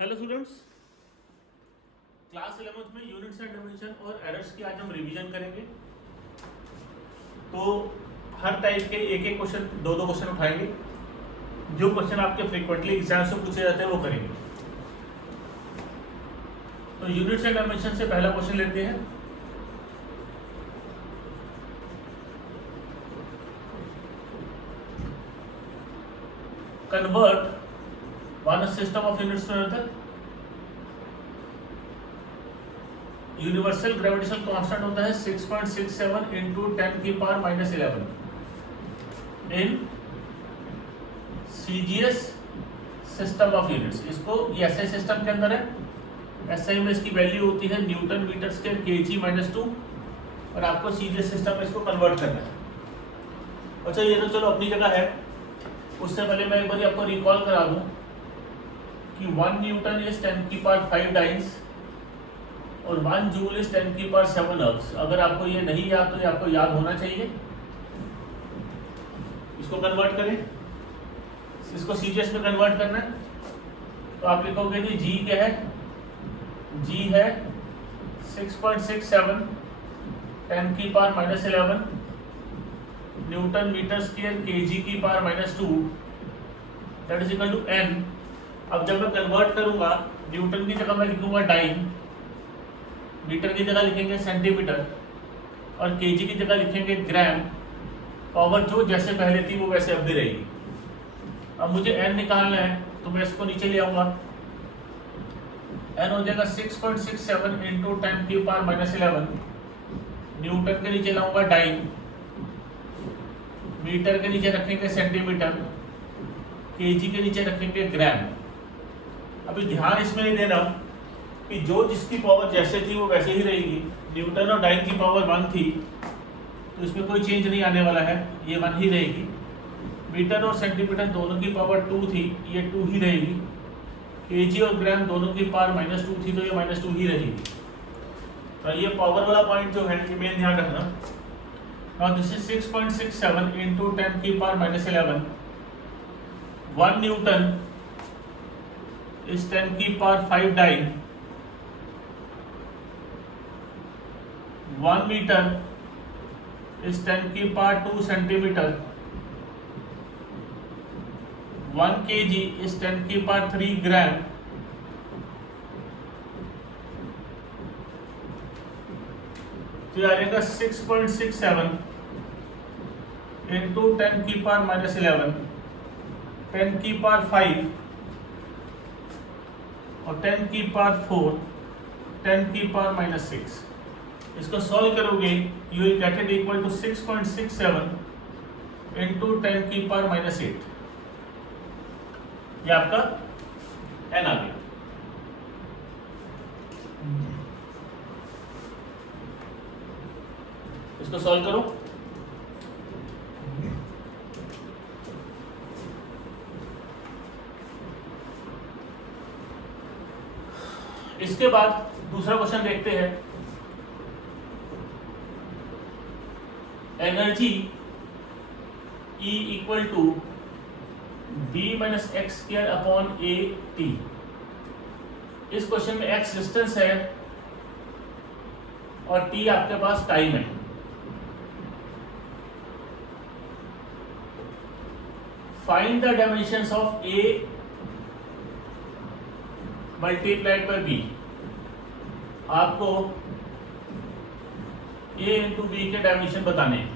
Hello students, class 11th में units and dimension और errors की आज हम रिवीजन करेंगे। तो हर टाइप के एक एक क्वेश्चन, दो दो क्वेश्चन उठाएंगे। जो क्वेश्चन आपके फ्रीक्वेंटली एग्जाम से पूछे जाते हैं वो करेंगे। तो यूनिट्स एंड डायमेंशन से पहला क्वेश्चन लेते हैं। Convert one system of units to another. Universal gravitational constant होता है 6.67 इंटू 10 की power -11 in CGS system of units. इसको एसआई सिस्टम के अंदर है। एसआई में इसकी वैल्यू होती है न्यूटन मीटर स्क्वायर केजी -2 और आपको सीजीएस सिस्टम में इसको कन्वर्ट करना है। अच्छा, ये तो चलो अपनी जगह है। उससे पहले मैं एक बार आपको रिकॉल करा दूं कि 1 न्यूटन इज 10 की पावर 5 डाइन्स और 1 जूल इज 10 की पावर 7 अर्ब्स। अगर आपको ये नहीं याद तो ये आपको याद होना चाहिए। इसको कन्वर्ट करें, इसको सीजीएस में कन्वर्ट करना है। तो आप लिखोगे जी जी क्या है? जी है 6.67 10 की power -11 newton metre square KG की power -2 that is equal to n। अब जब मैं कन्वर्ट करूंगा, न्यूटन की जगह मैं लिखूंगा डाइन, मीटर की जगह लिखेंगे सेंटीमीटर और केजी की जगह लिखेंगे ग्राम। पावर जो जैसे पहले थी वो वैसे अब भी रहेगी। अब मुझे n निकालना है तो मैं इसको नीचे ले आऊंगा। n हो जाएगा 6.67 इंटू 10 की पावर -11। न्यूटन के नीचे लाऊंगा डाइन, मीटर के नीचे रखेंगे सेंटीमीटर, केजी के नीचे रखेंगे ग्राम। अभी ध्यान इसमें नहीं देना कि जो जिसकी पावर जैसे थी वो वैसे ही रहेगी। न्यूटन और डाइन की पावर 1 थी तो इसमें कोई चेंज नहीं आने वाला है, ये 1 ही रहेगी। मीटर और सेंटीमीटर दोनों की पावर 2 थी, ये 2 ही रहेगी। केजी और ग्राम दोनों की पावर -2 थी तो ये -2 ही रहेगी। तो ये पावर वाला पॉइंट जो है ये मेन ध्यान रखना। Now this is 6.67 into 10 की पावर -11। 1 न्यूटन is 10 की पावर 5 डाइन। 1 मीटर is 10 की पावर 2 सेंटीमीटर। 1 kg is 10 की पावर 3 ग्राम। तो ये आ जाएगा 6.67 इंटू 10 की पावर -11, 10 की पावर 5 और 10 की पावर 4, 10 की पावर -6। इसको सॉल्व करोगे you will get it equal to 6.67 into 10 की पावर -8। ये आपका n आ गया। इसको सॉल्व करो। इसके बाद दूसरा क्वेश्चन देखते हैं। Energy E equal to B - x square upon a t। इस क्वेश्चन में x डिस्टेंस है और t आपके पास टाइम है। Find the dimensions of a multiplied by b। आपको a इंटू बी के डायमेंशन बताने हैं।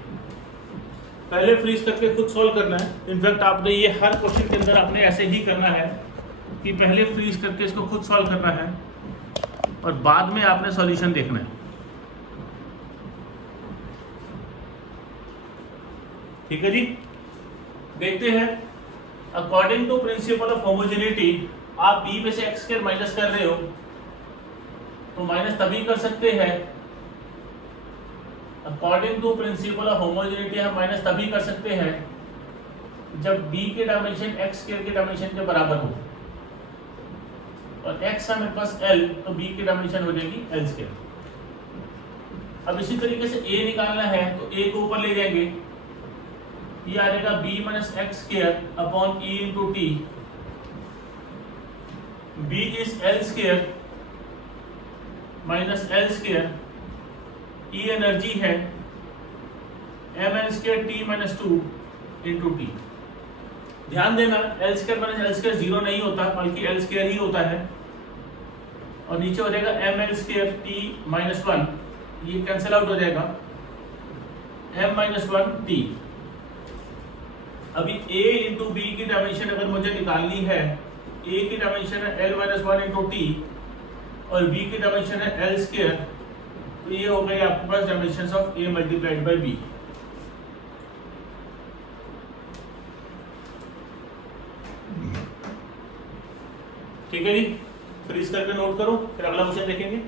पहले फ्रीज करके खुद सॉल्व करना है। इनफैक्ट आपने ये हर क्वेश्चन के अंदर आपने ऐसे ही करना है कि पहले फ्रीज करके इसको खुद सॉल्व करना है और बाद में आपने सॉल्यूशन देखना है। ठीक है जी, देखते हैं। According to principle of homogeneity, आप b में से x स्क्वायर माइनस कर रहे हो तो माइनस तभी कर सकते हैं। According to principle of homogeneity हम माइनस तभी कर सकते हैं जब b के डायमेंशन x स्क्वायर के डायमेंशन के बराबर हो और x है मेरे पास l तो b की डायमेंशन हो जाएगी l स्क्वायर। अब इसी तरीके से a निकालना है तो a को ऊपर ले जाएंगे, ये आ जाएगा b - x square upon e into T B is L square minus L square, E energy है M N square T minus 2 into T. ध्यान देना L square minus L square zero नहीं होता बल्कि एल स्क्वायर ही होता है, और नीचे हो जाएगा M L square T minus 1, ये कैंसिल आउट हो जाएगा m माइनस 1 टी। अभी a इंटू बी की डायमेंशन अगर मुझे निकालनी है, a की डायमेंशन है l माइनस 1 इंटू टी और b की डायमेंशन है l स्क्वायर, तो ये हो गई आपके पास dimension of a multiplied by b। ठीक है जी, फ्रीज करके नोट करो, फिर अगला क्वेश्चन देखेंगे।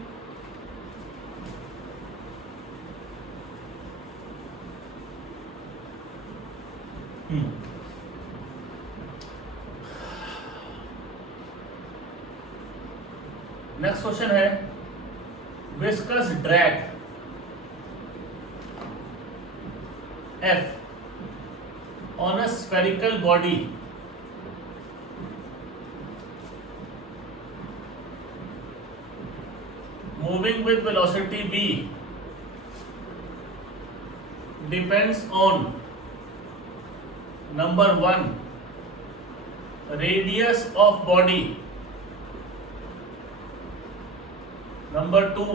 नेक्स्ट क्वेश्चन है viscous drag F on a spherical body moving with velocity v depends on number 1 radius of body, number 2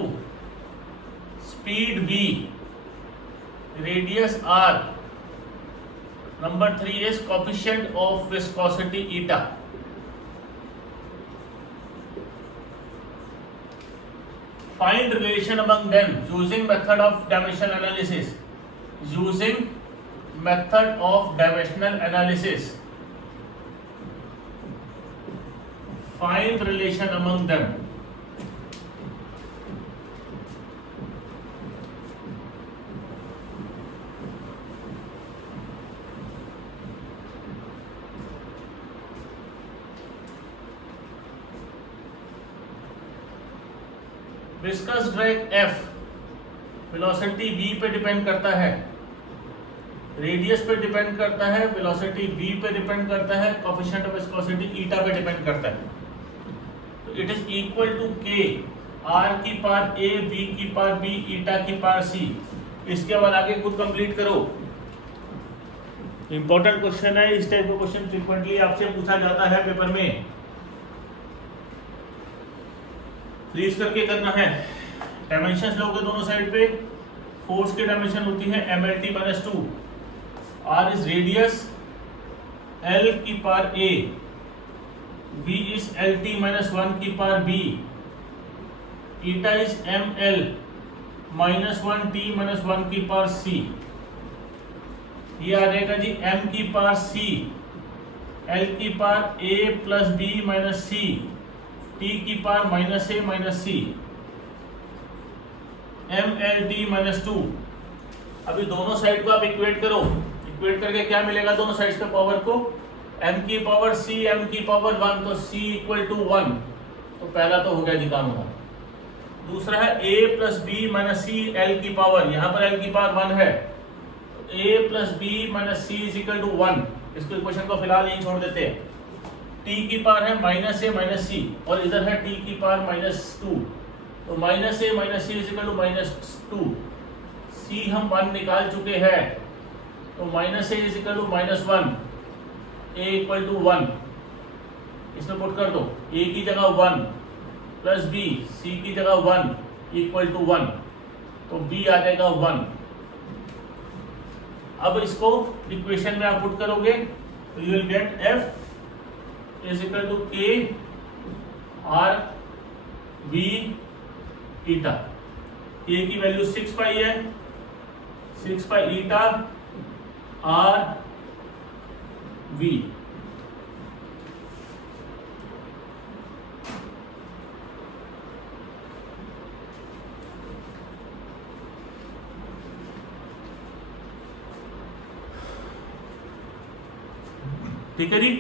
speed v, radius r, number 3 is coefficient of viscosity eta। Find relation among them using method of dimensional analysis, using method of dimensional analysis, find relation among them। Viscous drag F velocity v पे depend करता है, radius पे depend करता है, velocity v पे depend करता है, coefficient of viscosity ईटा पे डिपेंड करता है। तो it is equal to k r की पावर a v की पावर b ईटा की पावर c। इसके बाद आगे खुद कंप्लीट करो। इंपॉर्टेंट क्वेश्चन है, इस टाइप का क्वेश्चन फ्रीक्वेंटली आपसे पूछा जाता है पेपर में। फ्रीज करके करना है। डायमेंशंस लोगे दोनों साइड पे। फोर्स की डायमेंशन होती है mlt minus 2, r is radius, l की power a, v is lt minus 1 की power b, eta is ml minus 1 t minus 1 की पावर c। ये आ जाएगा जी m की पावर c, l की power a plus b minus c, t की power minus a minus c, mlt minus 2। अभी दोनों side को आप इक्वेट करो। इक्वेट करके क्या मिलेगा दोनों साइड्स पे पावर को? m की पावर c, m की पावर 1, तो c इक्वल टू 1। तो पहला तो हो गया जी काम हुआ। दूसरा है a plus b minus c l की पावर, यहाँ पर l की पावर 1 है, तो a plus b minus C is equal to 1। इसको इक्वेशन को फिलहाल यहीं छोड़ देते हैं। t की पावर है माइनस a माइनस सी, और इधर है t की पावर माइनस 2, तो minus a minus C is equal to minus 2। c हम 1 निकाल चुके हैं, तो minus a is equal to minus 1, a equal to 1। इसमें पुट कर दो, a की जगह 1 प्लस b, c की जगह 1 इक्वल टू 1, तो b आ जाएगा 1। अब इसको इक्वेशन में आप पुट करोगे तो you will get f is equal to k r v eta. a की वैल्यू 6 पाई है, 6 पाई ईटा r v। ठीक है जी।